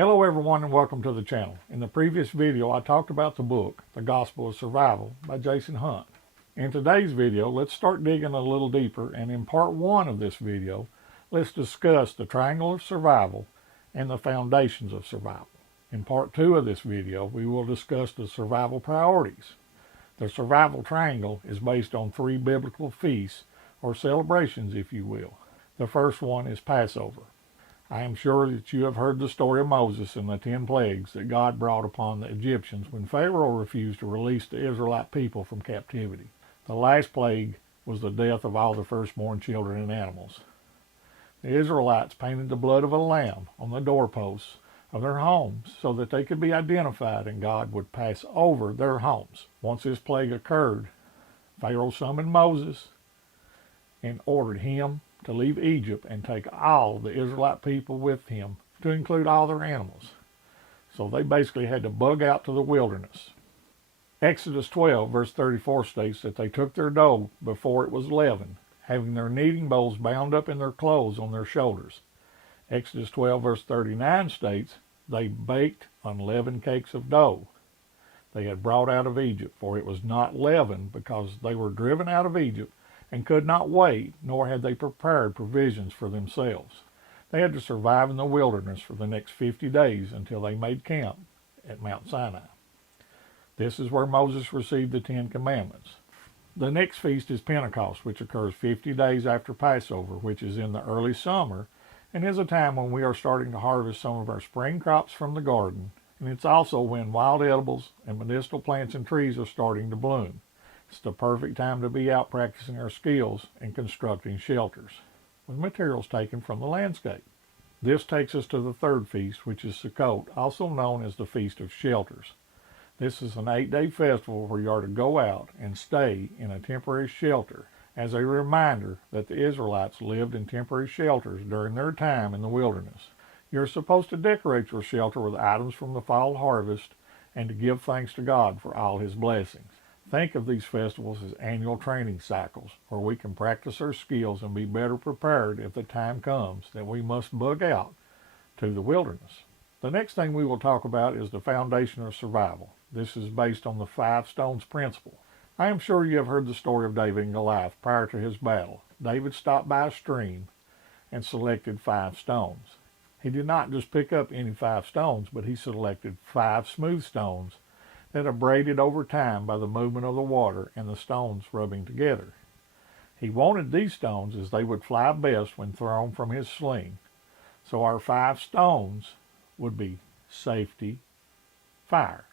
Hello everyone and welcome to the channel. In the previous video I talked about the book, The Gospel of Survival by Jason Hunt. In today's video let's start digging a little deeper, and in part 1 of this video let's discuss the triangle of survival and the foundations of survival. In part 2 of this video we will discuss the survival priorities. The survival triangle is based on 3 biblical feasts or celebrations, if you will. The first one is Passover. I am sure that you have heard the story of Moses and the 10 plagues that God brought upon the Egyptians when Pharaoh refused to release the Israelite people from captivity. The last plague was the death of all the firstborn children and animals. The Israelites painted the blood of a lamb on the doorposts of their homes so that they could be identified and God would pass over their homes. Once this plague occurred, Pharaoh summoned Moses and ordered him to leave Egypt and take all the Israelite people with him, to include all their animals. So they basically had to bug out to the wilderness. Exodus 12 verse 34 states that they took their dough before it was leavened, having their kneading bowls bound up in their clothes on their shoulders. Exodus 12 verse 39 states they baked unleavened cakes of dough they had brought out of Egypt, for it was not leavened, because they were driven out of Egypt and could not wait, nor had they prepared provisions for themselves. They had to survive in the wilderness for the next 50 days until they made camp at Mount Sinai. This is where Moses received the 10 Commandments. The next feast is Pentecost, which occurs 50 days after Passover, which is in the early summer, and is a time when we are starting to harvest some of our spring crops from the garden, and it's also when wild edibles and medicinal plants and trees are starting to bloom. It's the perfect time to be out practicing our skills and constructing shelters with materials taken from the landscape. This takes us to the third feast, which is Sukkot, also known as the Feast of Shelters. This is an 8-day festival where you are to go out and stay in a temporary shelter as a reminder that the Israelites lived in temporary shelters during their time in the wilderness. You're supposed to decorate your shelter with items from the fall harvest and to give thanks to God for all His blessings. Think of these festivals as annual training cycles where we can practice our skills and be better prepared if the time comes that we must bug out to the wilderness. The next thing we will talk about is the foundation of survival. This is based on the 5 stones principle. I am sure you have heard the story of David and Goliath prior to his battle. David stopped by a stream and selected 5 stones. He did not just pick up any 5 stones, but he selected 5 smooth stones that abraded over time by the movement of the water and the stones rubbing together. He wanted these stones as they would fly best when thrown from his sling. So our 5 stones would be safety, fire,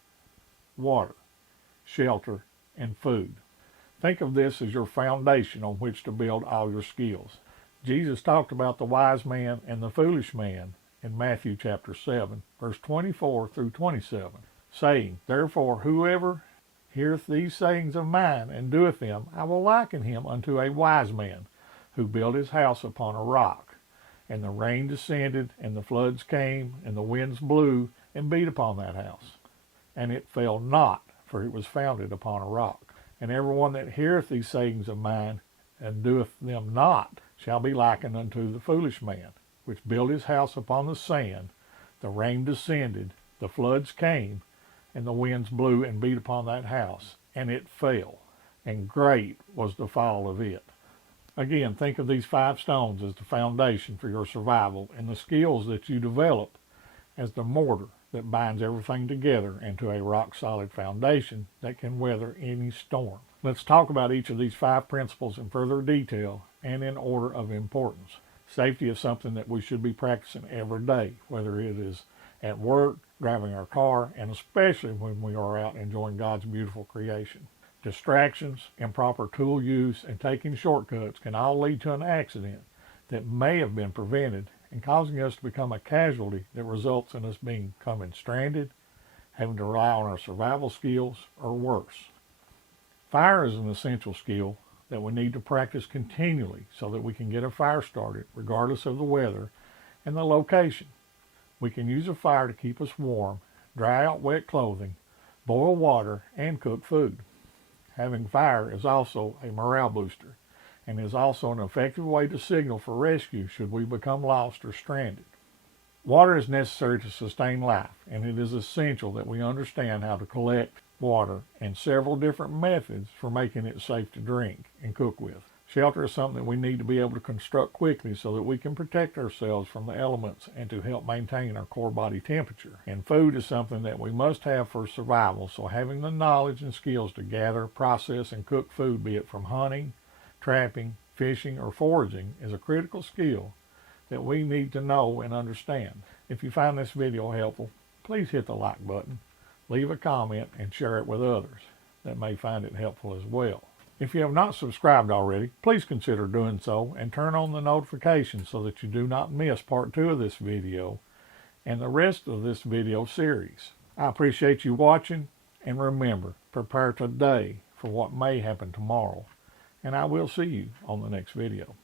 water, shelter, and food. Think of this as your foundation on which to build all your skills. Jesus talked about the wise man and the foolish man in Matthew chapter 7, verse 24 through 27. Saying, Therefore, whoever heareth these sayings of mine and doeth them, I will liken him unto a wise man, who built his house upon a rock. And the rain descended, and the floods came, and the winds blew, and beat upon that house. And it fell not, for it was founded upon a rock. And every one that heareth these sayings of mine, and doeth them not, shall be likened unto the foolish man, which built his house upon the sand. The rain descended, the floods came, and the winds blew and beat upon that house, and it fell, and great was the fall of it. Again, think of these 5 stones as the foundation for your survival, and the skills that you develop as the mortar that binds everything together into a rock-solid foundation that can weather any storm. Let's talk about each of these 5 principles in further detail and in order of importance. Safety is something that we should be practicing every day, whether it is at work, driving our car, and especially when we are out enjoying God's beautiful creation. Distractions, improper tool use, and taking shortcuts can all lead to an accident that may have been prevented and causing us to become a casualty that results in us becoming stranded, having to rely on our survival skills, or worse. Fire is an essential skill that we need to practice continually so that we can get a fire started regardless of the weather and the location. We can use a fire to keep us warm, dry out wet clothing, boil water, and cook food. Having fire is also a morale booster and is also an effective way to signal for rescue should we become lost or stranded. Water is necessary to sustain life, and it is essential that we understand how to collect water and several different methods for making it safe to drink and cook with. Shelter is something that we need to be able to construct quickly so that we can protect ourselves from the elements and to help maintain our core body temperature. And food is something that we must have for survival, so having the knowledge and skills to gather, process, and cook food, be it from hunting, trapping, fishing, or foraging, is a critical skill that we need to know and understand. If you find this video helpful, please hit the like button, leave a comment, and share it with others that may find it helpful as well. If you have not subscribed already, please consider doing so and turn on the notifications so that you do not miss part 2 of this video and the rest of this video series. I appreciate you watching, and remember, prepare today for what may happen tomorrow, and I will see you on the next video.